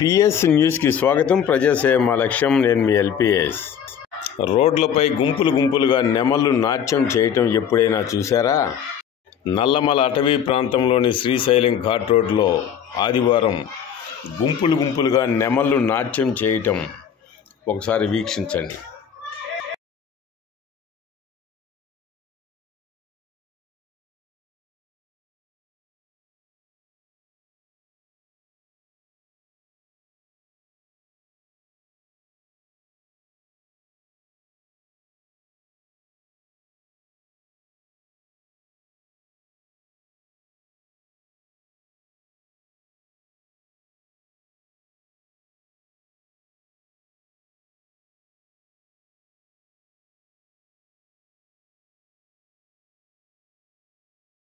PS న్యూస్కి స్వాగతం. ప్రజాసేవ మా లక్ష్యం. నేను మీ ఎల్పిఎస్. రోడ్లపై గుంపులు గుంపులుగా నెమళ్ళు నాట్యం చేయటం ఎప్పుడైనా చూశారా? నల్లమల అటవీ ప్రాంతంలోని శ్రీశైలం ఘాట్ రోడ్లో ఆదివారం గుంపులు గుంపులుగా నెమళ్ళు నాట్యం చేయటం ఒకసారి వీక్షించండి.